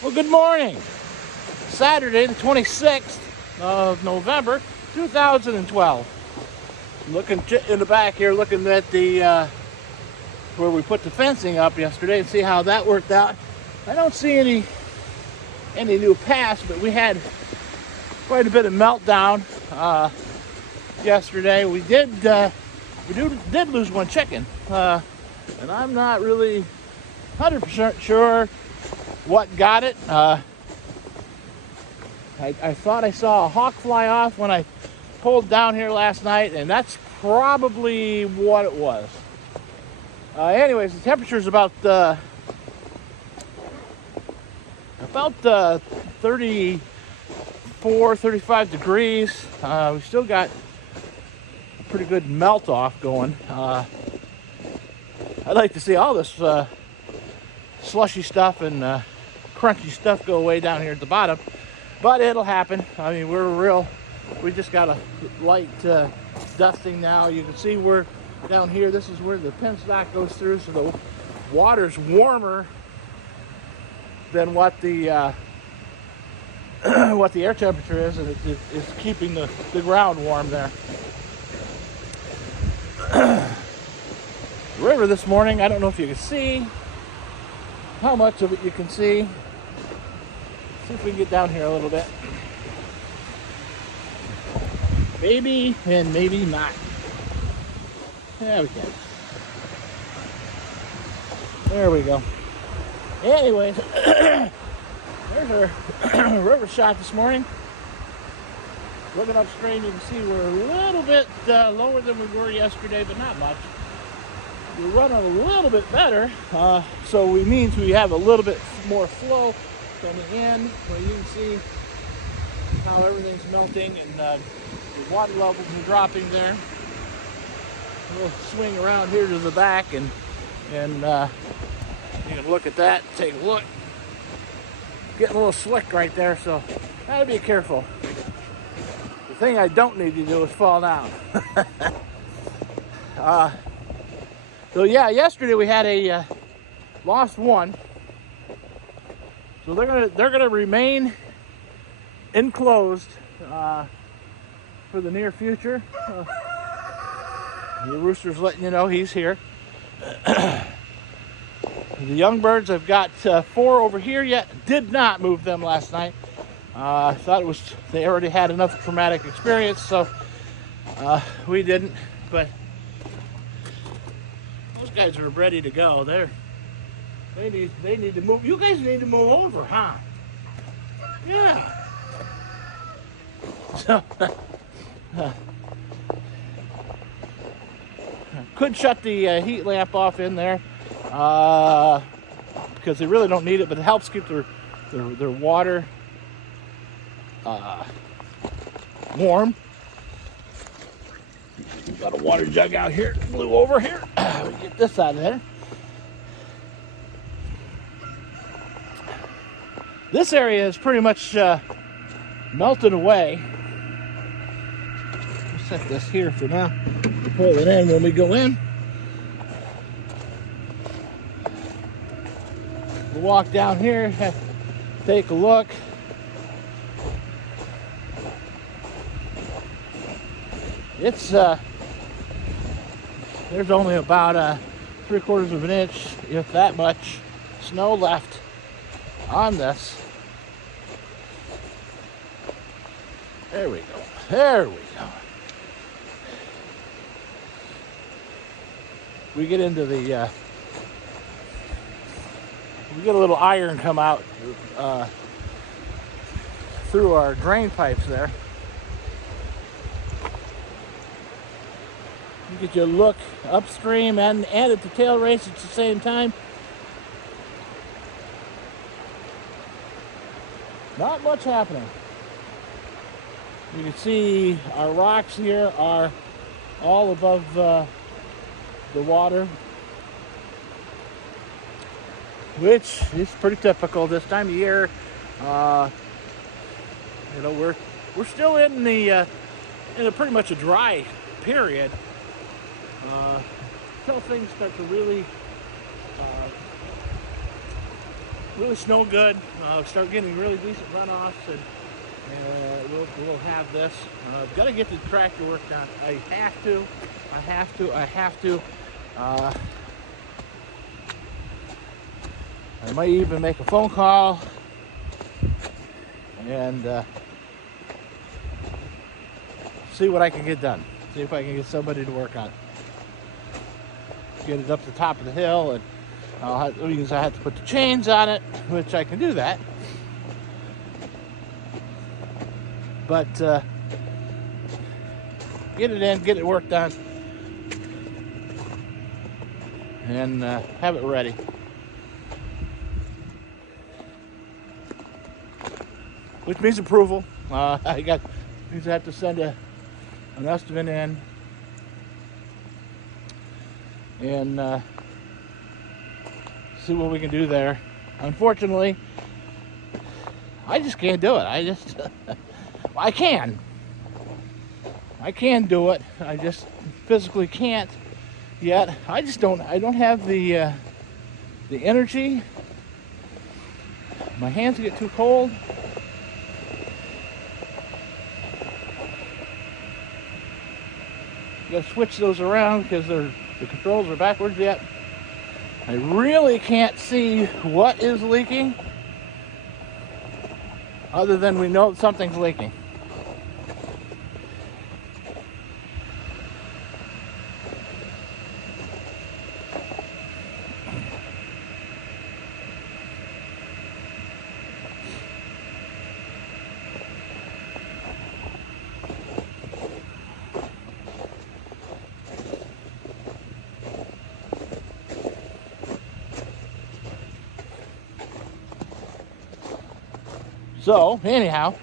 Well, good morning. Saturday, the 26th of November, 2012. I'm looking in the back here, looking at the where we put the fencing up yesterday and see how that worked out. I don't see any new paths, but we had quite a bit of meltdown yesterday. We did lose one chicken, and I'm not really 100% sure what got it. I thought I saw a hawk fly off when I pulled down here last night, and that's probably what it was. Anyways, the temperature is about 34, 35 degrees. We still got a pretty good melt off going. I'd like to see all this slushy stuff and crunchy stuff go away down here at the bottom, but it'll happen. I mean, we just got a light dusting now. You can see we're down here. This is where the penstock goes through, so the water's warmer than what the what the air temperature is, and it's keeping the ground warm there. The river this morning, I don't know if you can see how much of it you can see. See if we can get down here a little bit. Maybe and maybe not. Yeah, we can. There we go. Anyways, there's our river shot this morning. Looking upstream, you can see we're a little bit lower than we were yesterday, but not much. We're running a little bit better, so it means we have a little bit more flow from the end, where you can see how everything's melting and the water levels are dropping there. We'll swing around here to the back and you can look at that, take a look. Getting a little slick right there, so gotta be careful. The thing I don't need to do is fall down. So yeah, yesterday we had a lost one. So they're gonna remain enclosed for the near future. The rooster's letting you know he's here. The young birds, I've got 4 over here yet. Did not move them last night. I thought they already had enough traumatic experience, so we didn't. But those guys are ready to go. They need to move. You guys need to move over, huh? Yeah. So could shut the heat lamp off in there because they really don't need it, but it helps keep their water warm. Got a water jug out here, blew over here. We get this out of there. This area is pretty much melted away. We'll set this here for now. We'll pull it in when we go in. We'll walk down here, take a look. It's there's only about 3/4 of an inch, if that much, snow left on this. There we go. There we go. We get into the we get a little iron come out through our drain pipes there. You get your look upstream and at the tail race at the same time. Not much happening. You can see our rocks here are all above the water, which is pretty typical this time of year. You know, we're still in a pretty much a dry period until things start to really really snow good, start getting really decent runoffs, and we'll have this. I've got to get the tractor work done. I have to. I might even make a phone call and see what I can get done. See if I can get somebody to work on it. Get it up the top of the hill, and because I have to put the chains on it, which I can do that. But get it in, get it worked on, and have it ready. Which means approval. Means I have to send an estimate in, and see what we can do there. Unfortunately, I just can't do it. I can do it. I just physically can't yet. I don't have the energy. My hands get too cold. You gotta switch those around because the controls are backwards yet. I really can't see what is leaking, other than we know something's leaking. So anyhow,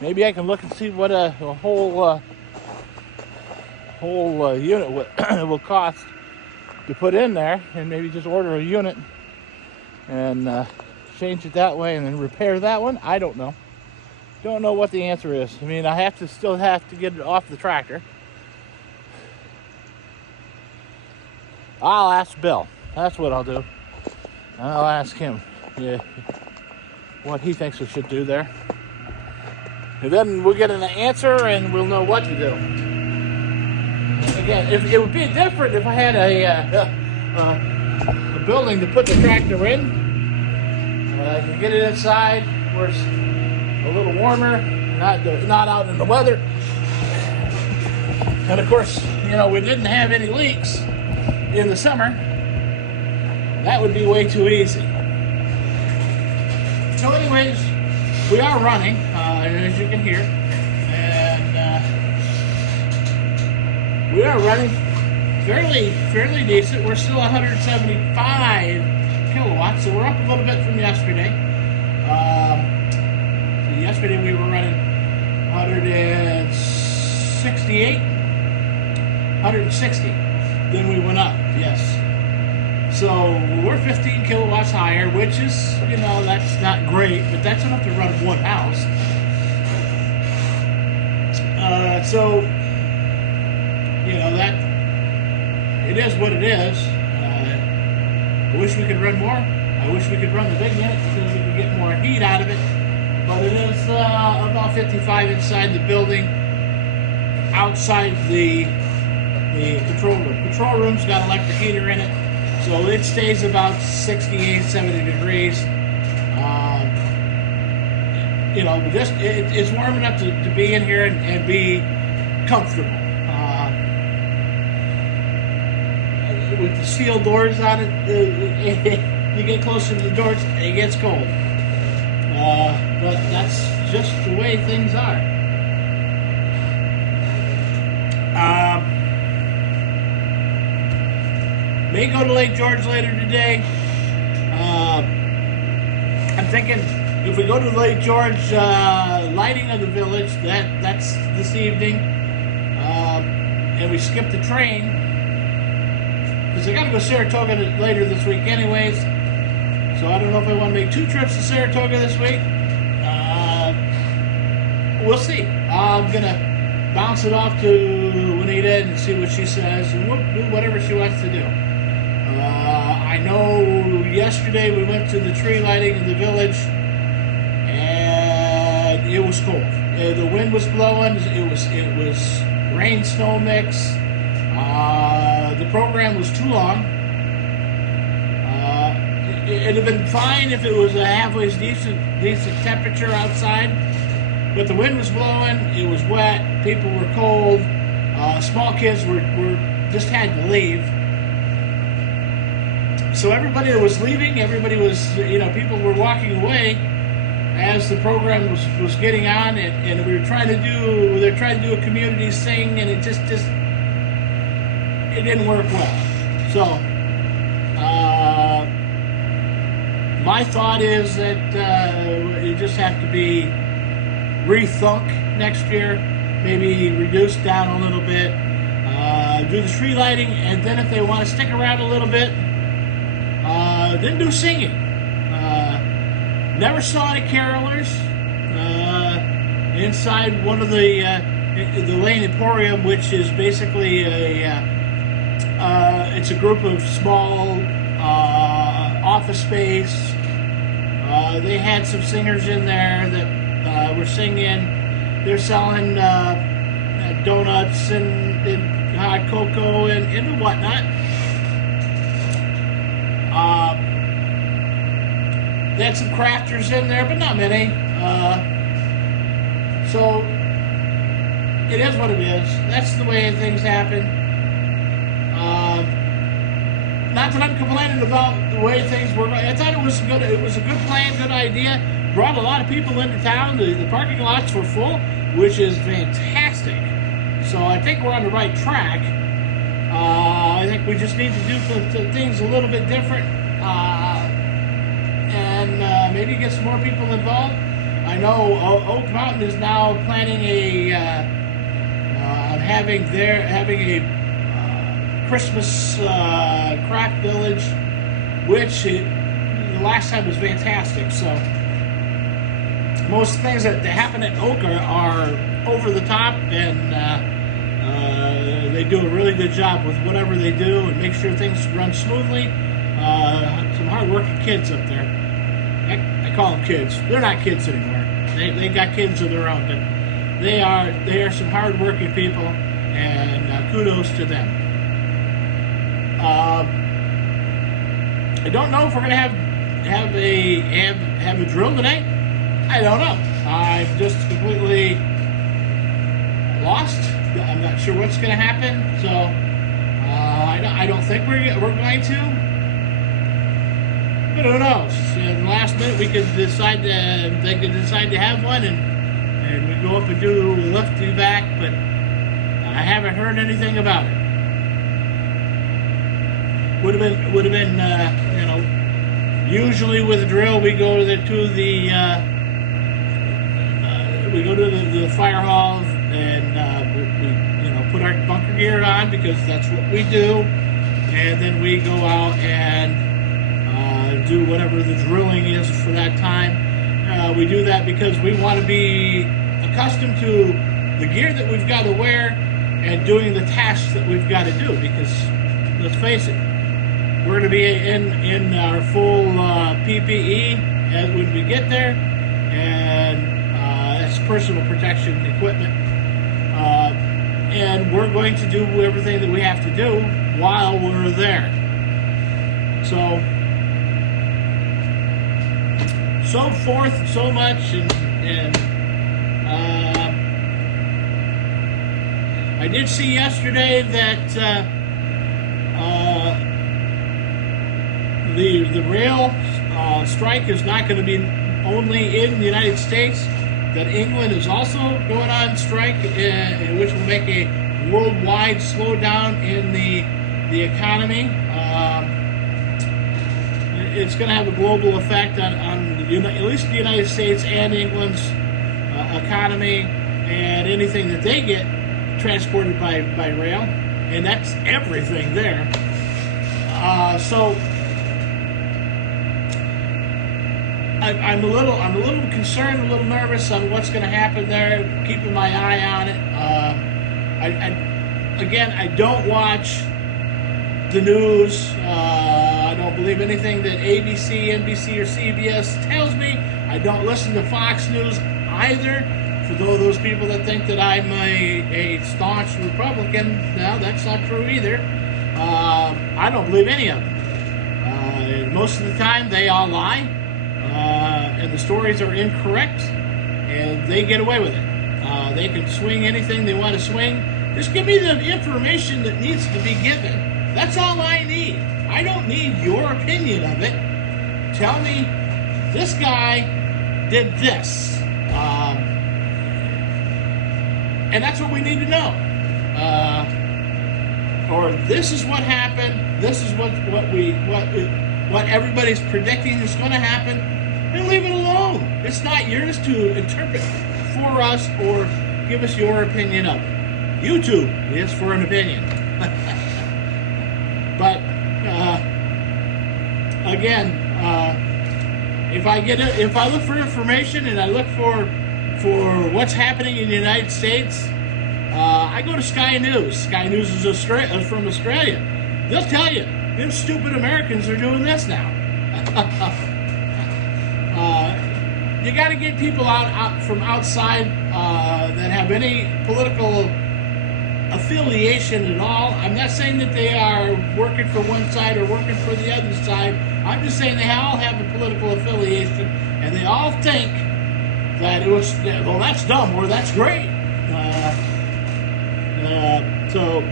maybe I can look and see what a whole unit will cost to put in there, and maybe just order a unit and change it that way, and then repair that one. I don't know. Don't know what the answer is. I mean, I still have to get it off the tractor. I'll ask Bill. That's what I'll do. I'll ask him. Yeah. What he thinks we should do there. And then we'll get an answer and we'll know what to do. Again, it would be different if I had a building to put the tractor in. You can get it inside where it's a little warmer, not out in the weather. And of course, we didn't have any leaks in the summer. That would be way too easy. So anyways, we are running, as you can hear, and we are running fairly decent. We're still 175 kilowatts, so we're up a little bit from yesterday. So yesterday we were running 168, 160. Then we went up, yes. So we're 15 kilowatts higher, which is, that's not great, but that's enough to run one house. So that it is what it is. I wish we could run more. I wish we could run the big unit because we could get more heat out of it. But it is about 55 inside the building, outside the control room. Control room's got electric heater in it. So it stays about 68, 70 degrees. It's warm enough to be in here and be comfortable. With the steel doors on it, you get closer to the doors, it gets cold. But that's just the way things are. May go to Lake George later today. I'm thinking if we go to Lake George, lighting of the village, that's this evening, and we skip the train, because I got to go to Saratoga later this week anyways, so I don't know if I want to make 2 trips to Saratoga this week. We'll see. I'm going to bounce it off to Juanita and see what she says, and we'll do whatever she wants to do. I know yesterday we went to the tree lighting in the village, and it was cold. The wind was blowing. It was rain snow mix. The program was too long. It'd have been fine if it was a halfway decent temperature outside, but the wind was blowing. It was wet. People were cold. Small kids were just had to leave. So everybody that was leaving, everybody was, people were walking away as the program was getting on, and they're trying to do a community sing, and it just it didn't work well. So my thought is that you just have to be rethunk next year, maybe reduce down a little bit, do the tree lighting, and then if they want to stick around a little bit, then do singing. Never saw any carolers inside one of the Lane Emporium, which is basically it's a group of small office space. They had some singers in there that were singing. They're selling donuts and hot cocoa and whatnot. They had some crafters in there, but not many. So it is what it is. That's the way things happen. Not that I'm complaining about the way things were. I thought it was good. It was a good plan, good idea. Brought a lot of people into town. The parking lots were full, which is fantastic. So I think we're on the right track. I think we just need to do things a little bit different, and maybe get some more people involved. I know Oak Mountain is now planning on having a Christmas craft village, which the last time was fantastic. So most things that happen at Oak are over the top, and they do a really good job with whatever they do and make sure things run smoothly. Some hard-working kids up there. I call them kids. They're not kids anymore. They got kids of their own, but they are some hard-working people, and kudos to them. I don't know if we're gonna have a drill today. I don't know. I'm just completely lost. I'm not sure what's going to happen. So I don't think we're going to. But who knows? In the last minute, they could decide to have one, and we go up and do a lift to back. But I haven't heard anything about it. Would have been usually with a drill we go to the fire hall, and we put our bunker gear on because that's what we do, and then we go out and do whatever the drilling is for that time. We do that because we want to be accustomed to the gear that we've got to wear and doing the tasks that we've got to do, because let's face it, we're going to be in our full PPE when we get there, and that's personal protection equipment. And we're going to do everything that we have to do while we're there. So forth, so much, and I did see yesterday that the rail strike is not going to be only in the United States, that England is also going on strike, which will make a worldwide slowdown in the economy. It's going to have a global effect on at least the United States and England's economy, and anything that they get transported by rail, and that's everything there. So I'm a little concerned, a little nervous on what's going to happen there. Keeping my eye on it. I don't watch the news. I don't don't believe anything that ABC, NBC, or CBS tells me. I don't listen to Fox News either. For those people that think that I'm a staunch Republican, no, that's not true either. I don't believe any of them. Most of the time, they all lie, and the stories are incorrect, and they get away with it. They can swing anything they want to swing. Just give me the information that needs to be given. That's all I need. I don't need your opinion of it. Tell me, this guy did this. And that's what we need to know. Or this is what happened. This is what everybody's predicting is going to happen. And leave it alone. It's not yours to interpret for us or give us your opinion of it. YouTube is for an opinion. But again, if I look for information and I look for what's happening in the United States, I go to Sky News. Sky News is from Australia. They'll tell you, them stupid Americans are doing this now. You got to get people out from outside that have any political affiliation at all. I'm not saying that they are working for one side or working for the other side. I'm just saying they all have a political affiliation, and they all think that it was, well, that's dumb or that's great. So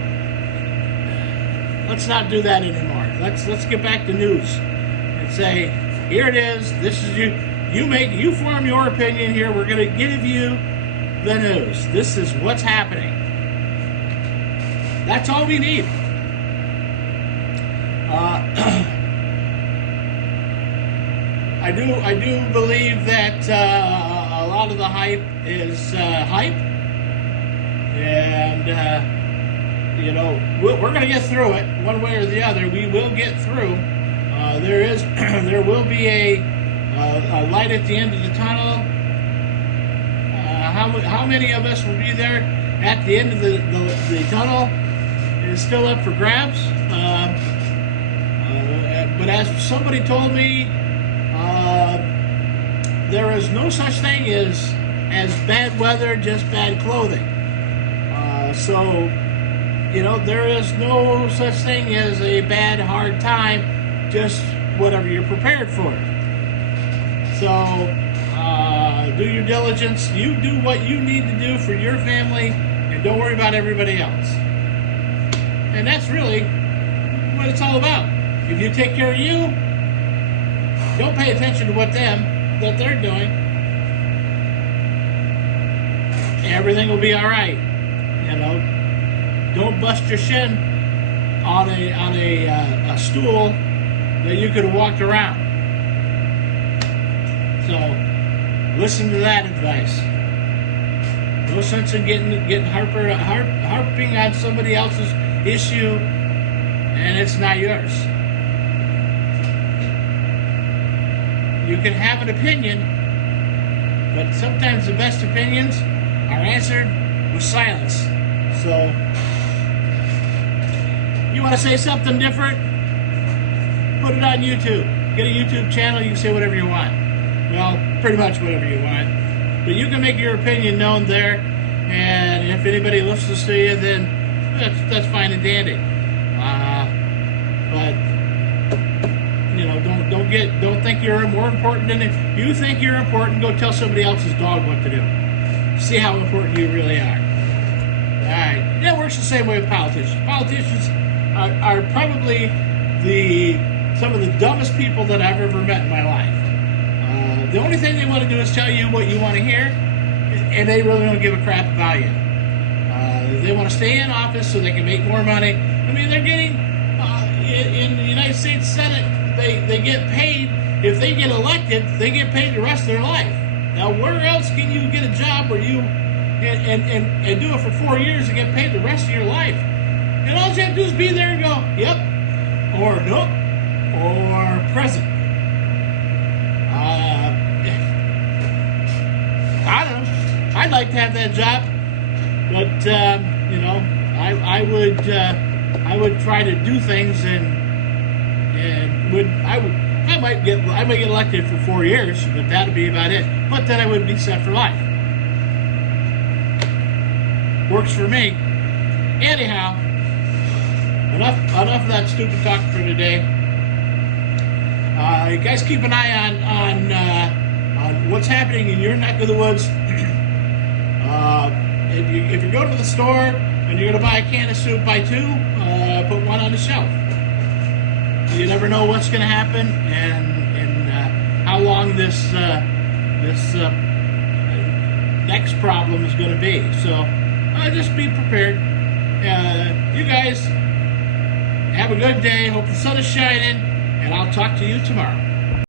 let's not do that anymore. Let's get back to news and say, here it is. This is you form your opinion here. We're going to give you the news. This is what's happening. That's all we need. I do believe that a lot of the hype is hype, and we're going to get through it one way or the other. We will get through. There will be a light at the end of the tunnel. How many of us will be there at the end of the tunnel is still up for grabs. But as somebody told me, there is no such thing as bad weather, just bad clothing. So there is no such thing as a bad, hard time, just whatever you're prepared for. So do your diligence. You do what you need to do for your family, and don't worry about everybody else. And that's really what it's all about. If you take care of you, don't pay attention to what they're doing, everything will be all right. Don't bust your shin on a stool that you could have walked around. So listen to that advice. No sense in getting harping on somebody else's issue, and it's not yours. You can have an opinion, but sometimes the best opinions are answered with silence. So, you want to say something different? Put it on YouTube. Get a YouTube channel, you can say whatever you want. Well, pretty much whatever you want. But you can make your opinion known there, and if anybody listens to you, then that's fine and dandy. But don't think you're more important than it. You think you're important, go tell somebody else's dog what to do. See how important you really are. Alright. It works the same way with politicians. Politicians are probably some of the dumbest people that I've ever met in my life. The only thing they want to do is tell you what you want to hear, and they really don't give a crap about you. They want to stay in office so they can make more money. I mean, they're getting, in the United States Senate, they get paid, if they get elected, they get paid the rest of their life. Now, where else can you get a job where you, and do it for 4 years and get paid the rest of your life? And all you have to do is be there and go, yep, or nope, or present. I don't know. I'd like to have that job, but I would try to do things and I might get elected for 4 years, but that'll be about it. But then I would be set for life. Works for me. Anyhow, enough of that stupid talk for today. You guys keep an eye on what's happening in your neck of the woods. If you're going to the store and you're going to buy a can of soup, buy 2. Put 1 on the shelf. You never know what's going to happen and how long this next problem is going to be. So just be prepared. You guys have a good day. Hope the sun is shining, and I'll talk to you tomorrow.